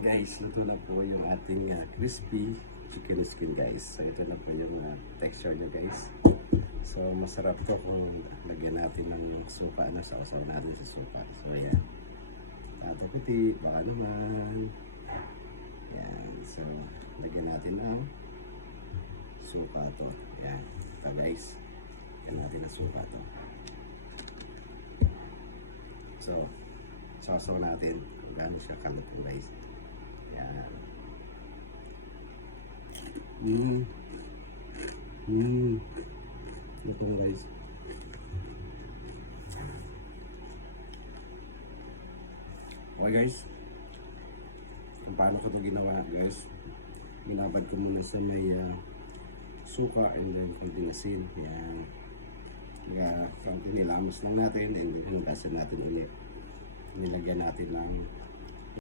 Guys, luto na po yung ating crispy chicken skin guys. So ito na po yung texture niya guys. So masarap to kung lagyan natin ng suka na sausaw natin sa suka. So yan. Tato puti, baka naman. Yan. So lagyan natin ng suka to. Yan. Ito guys. Lagyan natin ng suka to. So sausaw natin. Gano'n siya kalat po guys. Yan. Ito guys. Okay guys. Kung paano ko ito ginawa guys. Binabad ko muna sa may suka and then konting asin. Yan. Kaya konting nilamos lang natin and then hinugasan natin ulit. Nilagyan natin ng